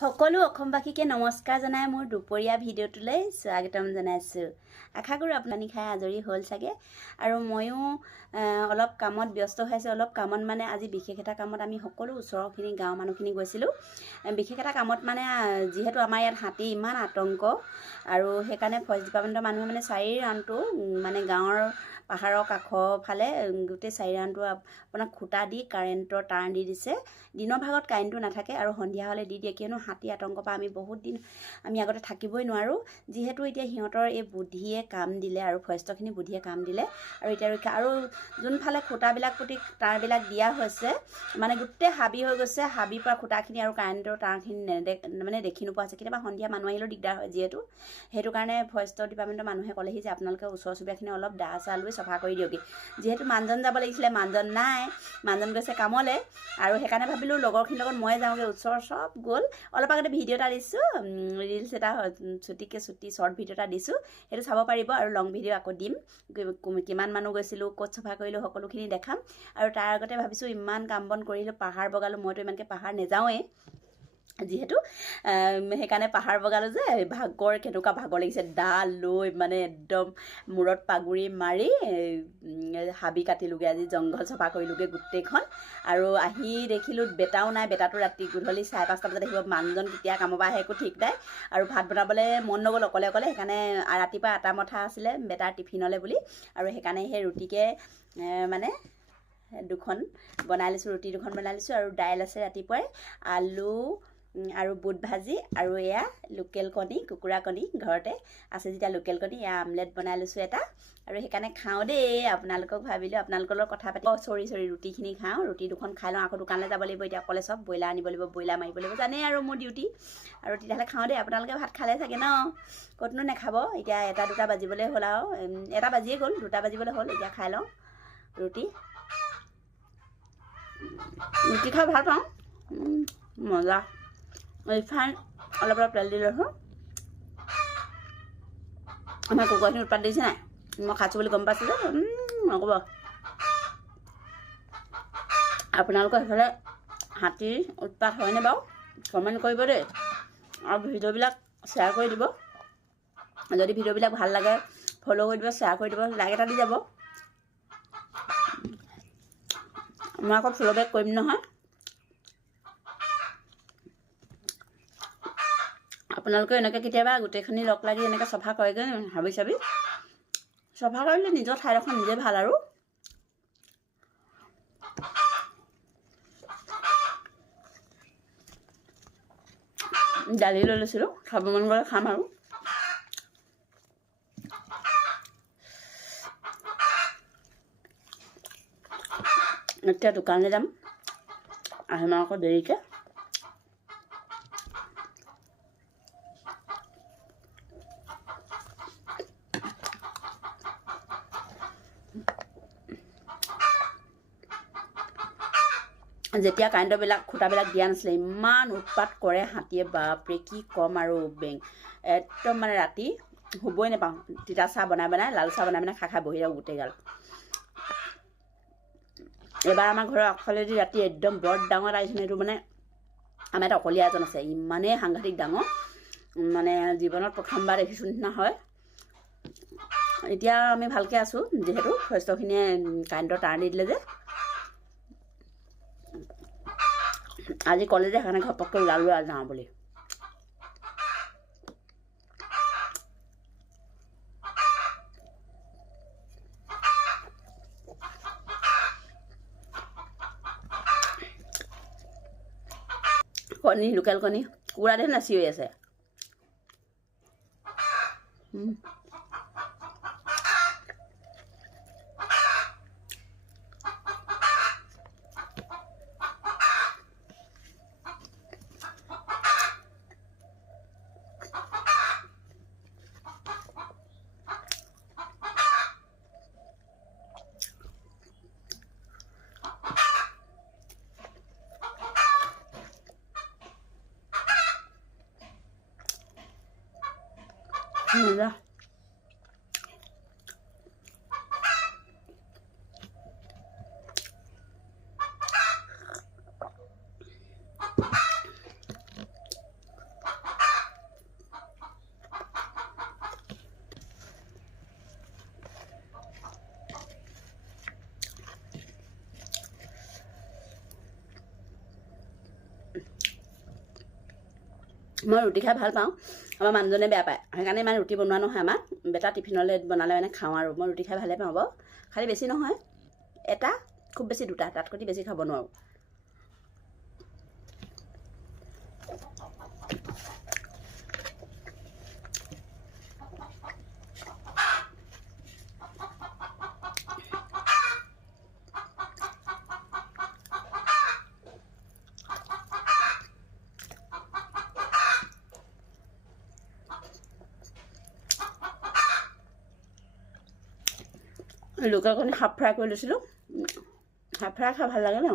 সকলো অসমবাসীকে নমস্কাৰ জনাই মোৰ দুপৰীয়া ভিডিঅ'টোলৈ স্বাগতম জনাইছোঁ। আশা কৰোঁ আপোনালোকে খাই আজৰি হ'ল চাগে। আৰু ময়ো অলপ কামত ব্যস্ত হৈ আছোঁ। অলপ কামত মানে আজি বিশেষ এটা কামত আমি সকলো ওচৰৰখিনি গাঁৱৰ মানুহখিনি গৈছিলোঁ। বিশেষ এটা কামত মানে যিহেতু আমাৰ ইয়াত হাতী ইমান আতংক আৰু সেইকাৰণে ফৰেষ্ট ডিপাৰ্টমেণ্টৰ মানুহে মানে 4 ৰাউণ্ডটো মানে গাঁৱৰ পাহাৰৰ কাষৰ ফালে গোটেই 4 ৰাউণ্ডটো আপোনাক খুঁটা দি কাৰেণ্টৰ তাঁৰ দি দিছে। দিনৰ ভাগত কাৰেণ্টটো নাথাকে আৰু সন্ধিয়া হ'লে দি দিয়ে, কিয়নো হাতী আতংকৰ পৰা আমি বহুত দিন আমি আগতে থাকিবই নোৱাৰোঁ। যিহেতু এতিয়া সিহঁতৰ এই বুদ্ধিয়ে কাম দিলে আৰু ফৰেষ্টৰখিনি বুদ্ধিয়ে কাম দিলে আৰু এতিয়া ৰক্ষা আৰু যোনফালে খুঁটাবিলাক পুতি তাঁৰবিলাক দিয়া হৈছে মানে গোটেই হাবি হৈ গৈছে। হাবিৰ পৰা খুঁটাখিনি আৰু কাৰেণ্টৰ তাঁৰখিনি মানে দেখি নোপোৱা হৈছে। কেতিয়াবা সন্ধিয়া মানুহ আহিলেও দিগদাৰ হয় যিহেতু, সেইটো কাৰণে ফৰেষ্টৰ ডিপাৰ্টমেণ্টৰ মানুহে ক'লেহি যে আপোনালোকে ওচৰ চুবুৰীয়াখিনি অলপ দা চা লৈ চাফা কৰি দিয়কহি। যিহেতু মানুহজন যাব লাগিছিলে, মানুহজন নাই, মানুহজন গৈছে কামলৈ আৰু সেইকাৰণে ভাবিলোঁ লগৰখিনিৰ লগত মই যাওঁগৈ। ওচৰৰ চব গ'ল। অলপ আগতে ভিডিঅ' এটা দিছোঁ, ৰিলছ এটা ছুটি শ্বৰ্ট ভিডিঅ' এটা দিছোঁ, সেইটো চাব পাৰিব। আৰু লং ভিডিঅ' আকৌ দিম, কিমান মানুহ গৈছিলোঁ, ক'ত চাফা কৰিলোঁ, সকলোখিনি দেখাম। আৰু তাৰ আগতে ভাবিছোঁ ইমান কাম বন কৰিলোঁ, পাহাৰ বগালোঁ। মইতো ইমানকৈ পাহাৰ নেযাওঁৱেই যিহেতু, সেইকাৰণে পাহাৰ বগালোঁ যে কেনেকুৱা ভাগৰ লাগিছে। দা লৈ মানে একদম মূৰত পাগুৰি মাৰি হাবি কাটিলোগৈ। আজি জংঘল চাফা কৰিলোগৈ গোটেইখন। আৰু আহি দেখিলোঁ বেটাও নাই। বেটাটো ৰাতি গধূলি 5:30 বজাত আহিব। মানুহজন কেতিয়া কামৰ পৰা আহে একো ঠিক নাই। আৰু ভাত বনাবলৈ মন নগ'ল অকলে অকলে, সেইকাৰণে ৰাতিপুৱা আটা মঠা আছিলে বেটাৰ টিফিনলৈ বুলি, আৰু সেইকাৰণে সেই ৰুটিকে মানে দুখন বনাই লৈছোঁ। ৰুটি দুখন বনাই লৈছোঁ আৰু দাইল আছে ৰাতিপুৱাই, আলু আৰু বুট ভাজি, আৰু এয়া লোকেল কণী, কুকুৰা কণী ঘৰতে আছে যেতিয়া লোকেল কণী, এয়া আমলেট বনাই লৈছোঁ এটা। আৰু সেইকাৰণে খাওঁ দেই, আপোনালোকক ভাবিলোঁ আপোনালোকৰ লগত কথা পাতি চৰি ৰুটিখিনি খাওঁ। ৰুটি দুখন খাই লওঁ, আকৌ দোকানলৈ যাব লাগিব এতিয়া অকলে চব। ব্ৰইলাৰ আনিব লাগিব, ব্ৰইলাৰ মাৰিব লাগিব, জানেই আৰু মোৰ ডিউটি। আৰু তেতিয়াহ'লে খাওঁ দেই। আপোনালোকে ভাত খালে চাগে ন? ক'তনো নাখাব। এতিয়া 1-2টা বাজিবলৈ হ'ল আৰু 1টা বাজিয়ে গ'ল, 2টা বাজিবলৈ হ'ল। এতিয়া খাই লওঁ ৰুটি খাই ভাল পাওঁ, মজা। ৰিফাইন অলপ তেল দি লৈছোঁ। আমাৰ কুকুৰাখিনি উৎপাত দিছে নাই, মই খাইছোঁ বুলি গম পাইছোঁ যে নক'ব। আপোনালোকৰ সেইফালে হাতীৰ উৎপাত হয়নে বাৰু? কমেণ্ট কৰিব দেই, আৰু ভিডিঅ'বিলাক শ্বেয়াৰ কৰি দিব। যদি ভিডিঅ'বিলাক ভাল লাগে ফ'ল' কৰি দিব, শ্বেয়াৰ কৰি দিব, লাইক এটা দি যাব। মই আকৌ ফ'ল' বেক কৰিম নহয়। আপোনালোকে এনেকৈ কেতিয়াবা গোটেইখিনি লগ লাগি এনেকৈ চফা কৰেগৈ হাবি চাবি? চফা কৰিলে নিজৰ ঠাইডোখৰ নিজে ভাল। আৰু দালি লৈ লৈছিলোঁ, খাব মন গ'লে খাম। আৰু এতিয়া দোকানলৈ যাম, আহিম আকৌ দেৰিকৈ। যেতিয়া কাৰেণ্টৰবিলাক খুঁটাবিলাক দিয়া নাছিলে ইমান উৎপাত কৰে হাতীয়ে, বাপৰে কি ক'ম। আৰু একদম মানে ৰাতি শুবই নাপাওঁ। তিতা চাহ বনাই লাল চাহ বনাই খাই বহি যাওঁ গোটেইগাল। এবাৰ আমাৰ ঘৰৰ আগফালেদি ৰাতি একদম বৰ ডাঙৰ এটা আহিছিলে। এইটো মানে আমাৰ এটা অকলীয়া এজন আছে, ইমানেই সাংঘাতিক ডাঙৰ, মানে জীৱনত প্ৰথমবাৰ দেখিছোঁ নিচিনা হয়। এতিয়া আমি ভালকৈ আছোঁ যিহেতু ফৰেষ্টৰখিনিয়ে কাৰেণ্টৰ তাঁৰ দি দিলে যে। আজি ক'লে যে সেইকাৰণে ঘপককৈ ওলালোঁ আৰু যাওঁ বুলি। কণী, লোকেল কণী, কুকুৰা দেখোন চিঞৰি আছে। মজা। মই ৰুটি খাই ভাল পাওঁ আমাৰ মানুহজনে বেয়া পায় সেইকাৰণে ইমান ৰুটি বনোৱা নহয় আমাৰ বেটা টিফিনলৈ বনালে মানে খাওঁ আৰু মই ৰুটি খাই ভালে পাওঁ বাৰু খালি বেছি নহয় এটা খুব বেছি দুটা তাতকৈ বেছি খাব নোৱাৰোঁ লোকেল কণী হাফ ফ্ৰাই কৰি লৈছিলোঁ হাফ ফ্ৰাই খাই ভাল লাগে ন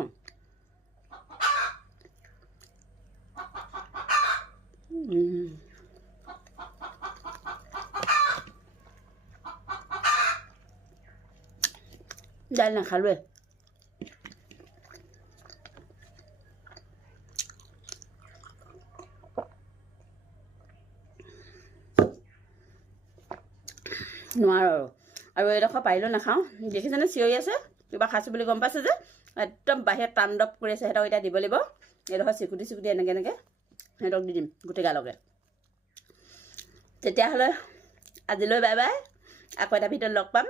দাইল নাখালোৱে নোৱাৰোঁ আৰু এডোখৰ পাৰিলেও নাখাওঁ দেখিছেনে চিঞৰি আছে কিবা খাইছোঁ বুলি গম পাইছে যে একদম বাহিৰত তাণ্ডৱ কৰি আছে সিহঁতক এতিয়া দিব লাগিব এডোখৰ চিকুটি এনেকৈ সিহঁতক দি দিম গোটেই গালকে তেতিয়াহ'লে আজিলৈ বাই বাই আকৌ এটা ভিডিঅ'ত লগ পাম